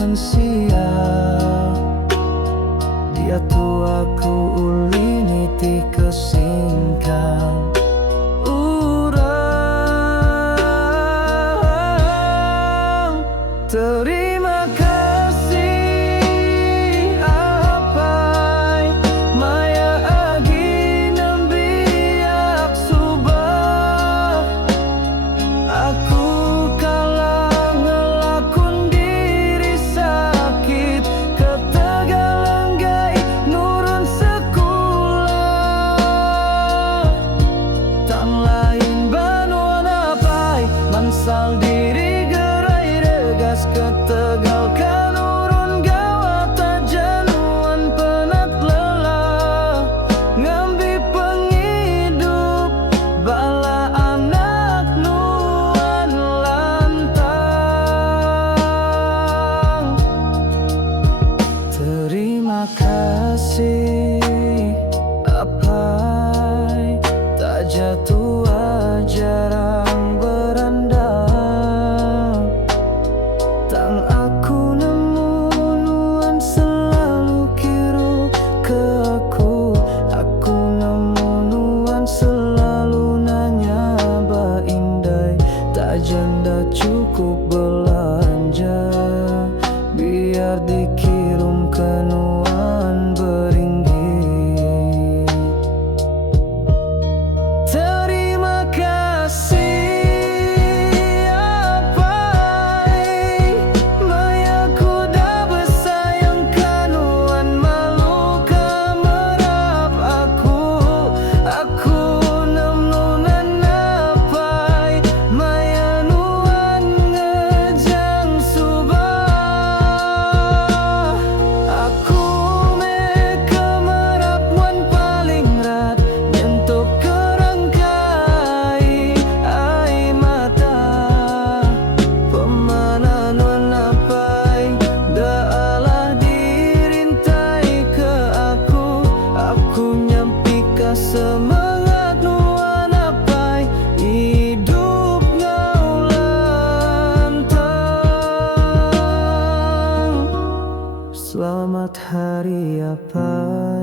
mensia dia tuaku ulini ti kesingkang urang. Terima kasih apai maya agi nembiak subah aku kalah ngelakun diri sakit ketegalenggai nurun sekolah tang lain banuan apai mansal diri gerai regas ketegalkan urun gawata januan penat lelah ngambi penghidup bala anak nuan lantang. Terima kasih apai tak jatuh jarang berandang tang aku nemu nuan selalu kiru ke aku nemu nuan selalu nanya ba indai tak janda cukup belanja biar dikirim ke nuan beringgit. Terima kasih apai mayaku dah bersayang kanuan malu kemerap aku nemnunan apai maya nuan ngejang subah aku me kemerap wan paling rat nyentuh kerangkai ai mata pemanan wan apai daalah dirintai ke aku nyampi ka semangat nuan apai hidup ngaulantang. Selamat hari apai.